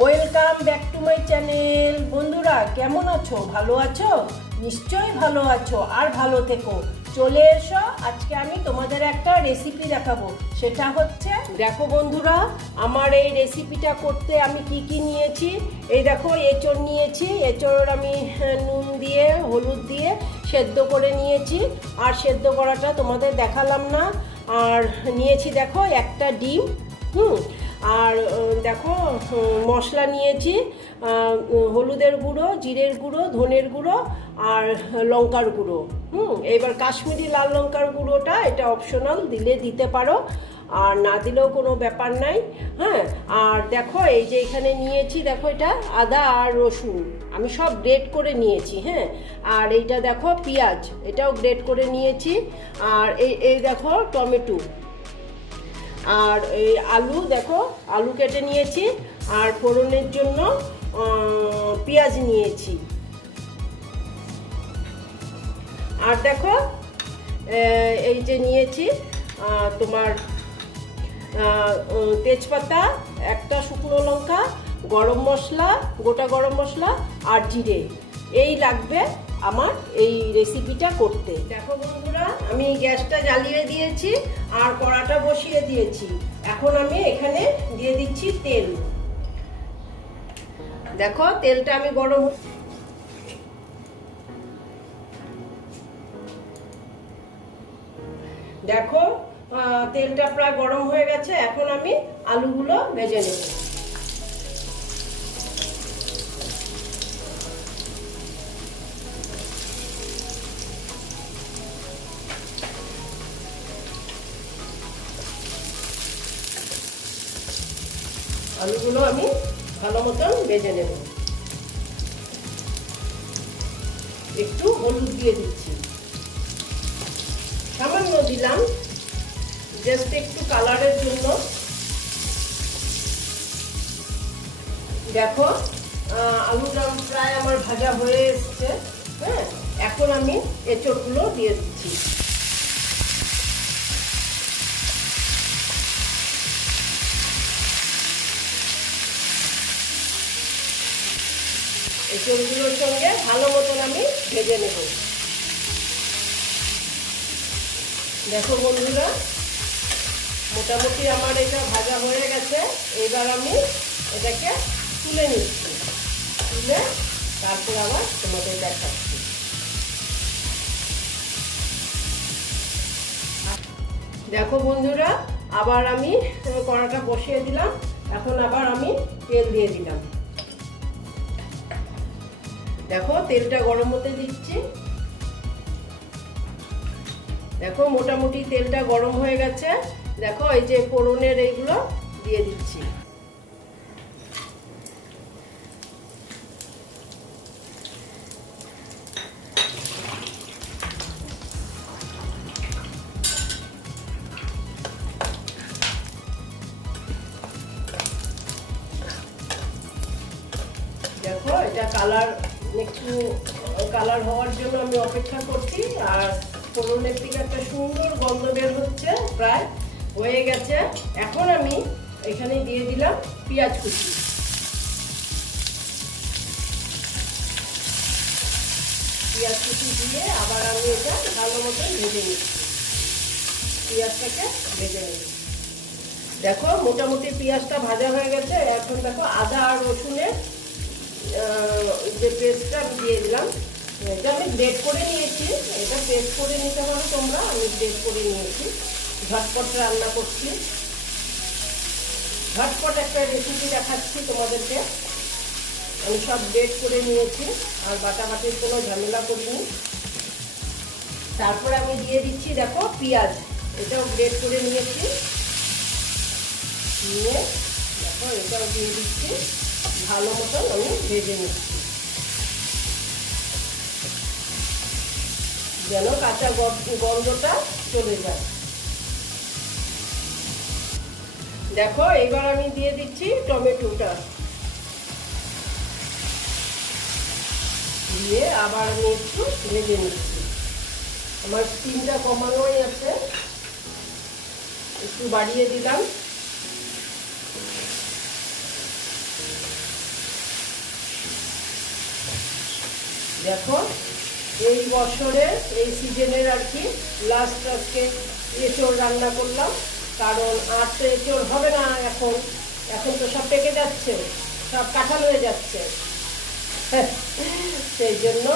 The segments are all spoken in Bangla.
Welcome back to my channel বন্ধুরা কেমন আছো? ভালো আছো? নিশ্চয়ই ভালো আছো আর ভালো থেকো। চলে এসো আজকে আমি তোমাদের একটা রেসিপি দেখাবো। সেটা হচ্ছে দেখো বন্ধুরা আমার এই রেসিপিটা করতে আমি কি কি নিয়েছি? এই দেখো এঁচড় নিয়েছি। এঁচড় আমি হ্যাঁ, নুন দিয়ে হলুদ দিয়ে সেদ্ধ করে নিয়েছি। আর সেদ্ধ করাটা তোমাদের দেখালাম না। আর নিয়েছি দেখো একটা ডিম। হুম আর দেখো মশলা নিয়েছি হলুদের গুঁড়ো, জিরের গুঁড়ো, ধনের গুঁড়ো আর লঙ্কার গুঁড়ো, হুম? এবার কাশ্মীরি লাল লঙ্কার গুঁড়োটা এটা অপশনাল দিলে দিতে পারো। আর না দিলেও কোনো ব্যাপার নাই হ্যাঁ? আর দেখো, এই যে এখানে নিয়েছি, দেখো এটা আদা আর রসুন, আমি সব গ্রেট করে নিয়েছি হ্যাঁ? আর এইটা দেখো, পেঁয়াজ, এটাও গ্রেট করে নিয়েছি। আর এই এই দেখো, টমেটো আর এই আলু, দেখো, আলু কেটে নিয়েছি, আর ফোড়নের জন্য পেঁয়াজ নিয়েছি। আর দেখো এই যে নিয়েছি তোমার তেজপাতা, একটা শুকনো লঙ্কা, গরম মশলা, গোটা গরম মশলা, আর জিরে। এই লাগবে আমার এই রেসিপিটা করতে। দেখো বন্ধুরা, আমি গ্যাসটা জ্বালিয়ে দিয়েছি আর কড়াটা বসিয়ে দিয়েছি। এখন আমি এখানে দিয়ে দিচ্ছি তেল। দেখো, তেলটা আমি গরম দেখো তেলটা প্রায় গরম হয়ে গেছে। এখন আমি আলুগুলো ভেজে নেব। আলুগুলো আমি ভালো মতন ভেজে নেব। একটু হলুদ দিয়ে দিচ্ছি। সামান্য দিলাম জাস্ট একটু কালারের জন্য। দেখো আলুটা প্রায় আমার ভাজা হয়ে এসছে হ্যাঁ? এখন আমি এঁচড়গুলো দিয়ে দিচ্ছি। এঁচড়গুলোর সঙ্গে ভালো মতন আমি ভেজে নেব। দেখো বন্ধুরা, মোটামুটি আমার এটা ভাজা হয়ে গেছে। এবার আমি এটাকে তুলে নিচ্ছি। তুলে তারপর আবার তোমাদের দেখাচ্ছি। দেখো বন্ধুরা, আবার আমি কড়াটা বসিয়ে দিলাম। এখন আবার আমি তেল দিয়ে দিলাম। দেখো, তেলটা গরম হতে দিচ্ছি। দেখো, মোটামুটি তেলটা গরম হয়ে গেছে। দেখো, এই যে ফোড়নের এইগুলো দিয়ে দিচ্ছি। দেখো, এটা কালার একটু কালার হওয়ার জন্য আমি অপেক্ষা করছি। আর ফোড়নের একটা সুন্দর গন্ধ বের হচ্ছে, প্রায় হয়ে গেছে। এখন আমি এখানে দিয়ে দিলাম পেঁয়াজ কুচি। পেঁয়াজ কুচি দিয়ে আবার আমি এটা ভালো মতন ভেজে নিচ্ছি। পেঁয়াজটাকে ভেজে নিচ্ছি দেখো, মোটামুটি পেঁয়াজটা ভাজা হয়ে গেছে। এখন দেখো আদা আর রসুনের যে পেস্টটা দিয়ে দিলাম। এটা আমি ব্রেড করে নিয়েছি। এটা পেস্ট করে নিতে পারো তোমরা। আমি ব্রেড করে নিয়েছি। ঝটপট রান্না করছি। ঝটপট একটা রেসিপি দেখাচ্ছি তোমাদেরকে। আমি সব ব্রেড করে নিয়েছি। আর বাটাবাটির কোনো ঝামেলা করিনি। তারপর আমি দিয়ে দিচ্ছি, দেখো, পেঁয়াজ। এটাও ব্রেড করে নিয়েছি। নিয়ে, দেখো, এটাও দিয়ে দিচ্ছি। ভালো মতন আমি ভেজে নিচ্ছি। যেন কাঁচা গন্ধটা চলে যায়। দেখো, এবার আমি দিয়ে দিচ্ছি টমেটোটা। দিয়ে আবার আমি একটু ভেজে নিচ্ছি। আমার স্টিমটা কমানোই আছে। একটু বাড়িয়ে দিলাম। দেখো, এই বছরের এই সিজনের আর কি লাস্ট আজকে এঁচড় রান্না করলাম, কারণ আর তো এঁচড় হবে না এখন। এখন তো সব পেকে যাচ্ছে, সব কাঁঠাল হয়ে যাচ্ছে। সেই জন্য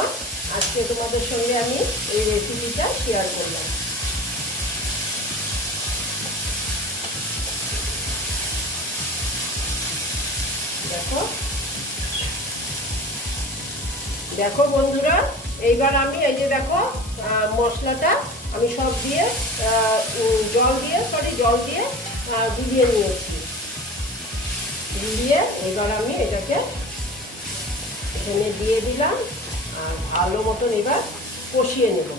আজকে তোমাদের সঙ্গে আমি এই রেসিপিটা শেয়ার করলাম। দেখো দেখো বন্ধুরা, এইবার আমি এই যে দেখো মশলাটা আমি সব দিয়ে জল দিয়ে সরি জল দিয়ে গুলিয়ে নিয়েছি। গুলিয়ে এবার আমি এটাকে এখানে দিয়ে দিলাম, আর ভালো মতন এবার কষিয়ে নেব।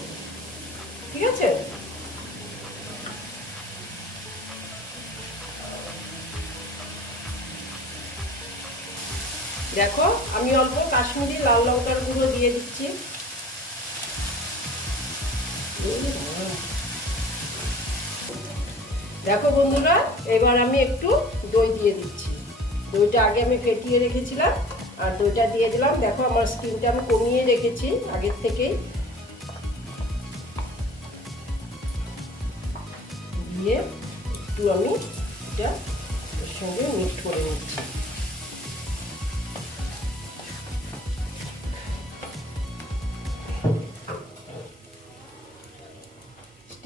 ঠিক আছে? দেখো, আমি অল্প কাশ্মীরি লাল লঙ্কার গুঁড়ো দিয়ে দিচ্ছি। দেখো বন্ধুরা, এবার আমি একটু দই দিয়ে দিচ্ছি। দইটা আগে আমি ফেটিয়ে রেখেছিলাম, আর দইটা দিয়ে দিলাম। দেখো, আমার স্কিনটা আমি কমিয়ে রেখেছি আগের থেকেই। দিয়ে একটু আমি এটা সঙ্গে মিক্স করে নিচ্ছি।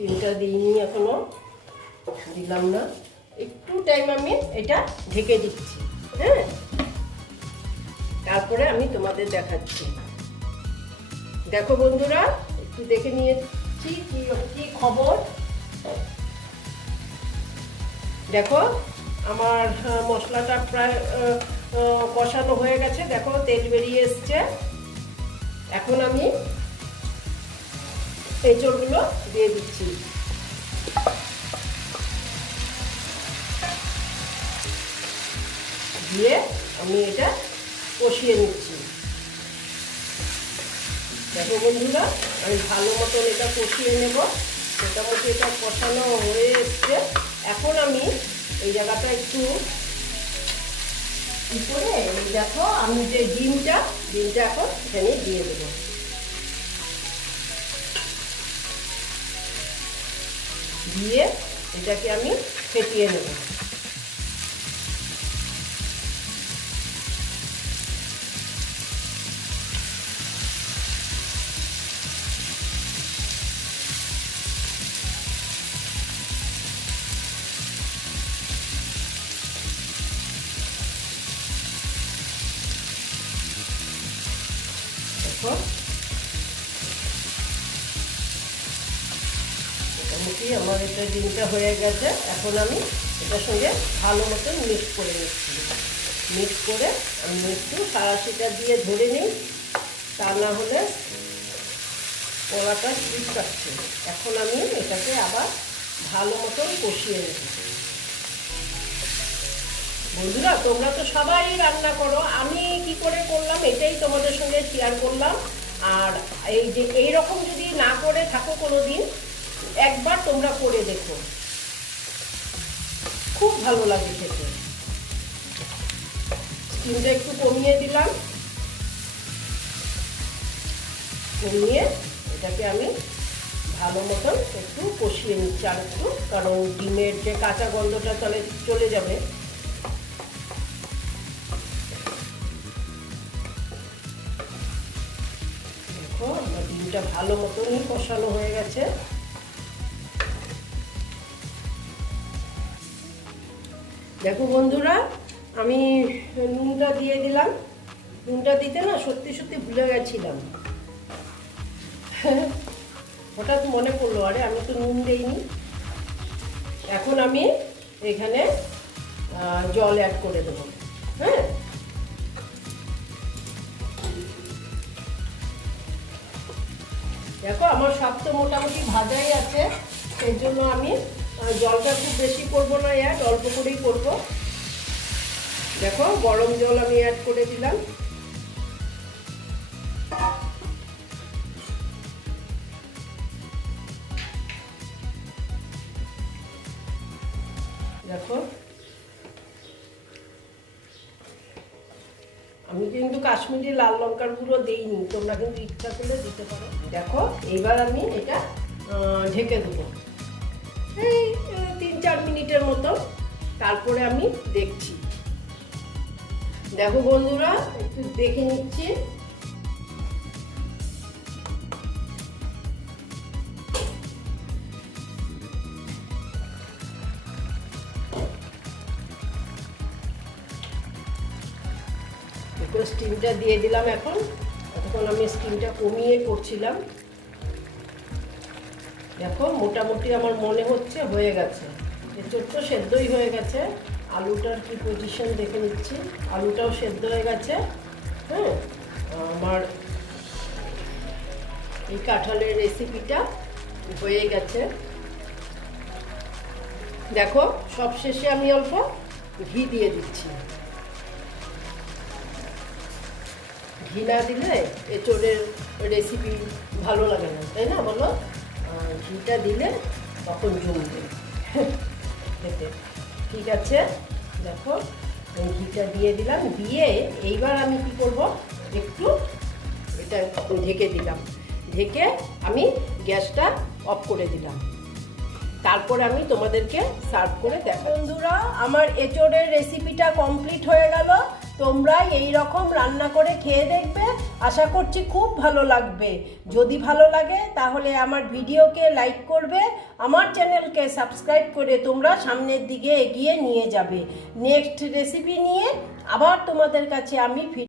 স্টিমটা দিইনি এখনও। দিলাম না। একটু টাইম আমি এটা ঢেকে দিচ্ছি হ্যাঁ? তারপরে আমি তোমাদের দেখাচ্ছি। দেখো বন্ধুরা, একটু দেখে নিয়েছি কি কি খবর। দেখো, আমার মশলাটা প্রায় কষানো হয়ে গেছে। দেখো, তেল বেরিয়ে এসছে। এখন আমি এঁচড়গুলো দিয়ে দিচ্ছি। দিয়ে আমি এটা কষিয়ে নিচ্ছি। দেখো বন্ধুরা, আমি ভালো মতন এটা কষিয়ে নেব। মোটামুটি এটা কষানো হয়ে এসছে। এখন আমি এই জায়গাটা একটু করে এই দেখো আমি যে ডিমটা ডিমটা এখন এখানে দিয়ে দেবো। দিয়ে এটাকে আমি ফেটিয়ে নেব মোটামুটি আমার এটা ডিমটা হয়ে গেছে। এখন আমি এটার সঙ্গে ভালো মতন মিক্স করে নিচ্ছি। মিক্স করে আমি একটু সারাশিটা দিয়ে ধরে নিই, তা না হলে কড়াটা ঠিক পাচ্ছে এখন আমি এটাকে আবার ভালো মতন কষিয়ে নেব। বন্ধুরা, তোমরা তো সবাই রান্না করো। আমি কি করে করলাম, এটাই তোমাদের সঙ্গে শেয়ার করলাম। আর এই যে, এইরকম যদি না করে থাকো কোনো দিন একবার তোমরা করে দেখো। খুব ভালো লাগে খেতে। স্টিমটা একটু কমিয়ে দিলাম। কমিয়ে এটাকে আমি ভালো মতন একটু কষিয়ে নিচ্ছি আর একটু কারণ ডিমের যে কাঁচা গন্ধটা চলে চলে যাবে। দেখো ডিমটা ভালো মতনই কষানো হয়ে গেছে। দেখো বন্ধুরা, আমি নুনটা দিয়ে দিলাম। নুনটা দিতে না সত্যি সত্যি ভুলে গেছিলাম। হঠাৎ মনে পড়ল, আরে আমি তো নুন দেইনি। এখন আমি এখানে জল অ্যাড করে দেবো। হ্যাঁ? দেখো, আমার সব তো মোটামুটি ভাজাই আছে। সেই জন্য আমি জলটা খুব বেশি করব না অ্যাড অল্প করেই করব। দেখো, গরম জল আমি অ্যাড করে দিলাম। দেখো, আমি কিন্তু কাশ্মীরি লাল লঙ্কার গুঁড়ো দিইনি, তোমরা কিন্তু ইচ্ছা করলে দিতে পারো। দেখো, এইবার আমি এটা ঢেকে দেবো। এই তিন চার মিনিটের মতো। তারপরে আমি দেখছি। দেখো বন্ধুরা, একটু দেখে নিচ্ছি। স্টিমটা দিয়ে দিলাম এখন। তখন আমি স্টিমটা কমিয়ে করছিলাম। দেখো, মোটামুটি আমার মনে হচ্ছে হয়ে গেছে। এঁচড় তো সেদ্ধই হয়ে গেছে। আলুটার কি পজিশন দেখে নিচ্ছি। আলুটাও সেদ্ধ হয়ে গেছে। হ্যাঁ আমার এই কাঁঠালের রেসিপিটা হয়ে গেছে। দেখো সব শেষে আমি অল্প ঘি দিয়ে দিচ্ছি। ঘি না দিলে এ এঁচড়ের রেসিপি ভালো লাগে না, তাই না বলো? ঘিটা দিলে তখন জমবে খেতে ঠিক আছে? দেখো ঘিটা দিয়ে দিলাম। দিয়ে এইবার আমি কি করব? একটু এটা ঢেকে দিলাম। ঢেকে আমি গ্যাসটা অফ করে দিলাম। তারপর আমি তোমাদেরকে সার্ভ করে দেখো বন্ধুরা, আমার এঁচড়ের রেসিপিটা কমপ্লিট হয়ে গেল। তোমরা এই রকম রান্না করে খেয়ে দেখবে। আশা করছি খুব ভালো লাগবে। যদি ভালো লাগে, তাহলে আমার ভিডিওকে লাইক করবে, আমার চ্যানেলকে সাবস্ক্রাইব করে তোমরা সামনের দিকে এগিয়ে নিয়ে যাবে। নেক্সট রেসিপি নিয়ে আবার তোমাদের কাছে আমি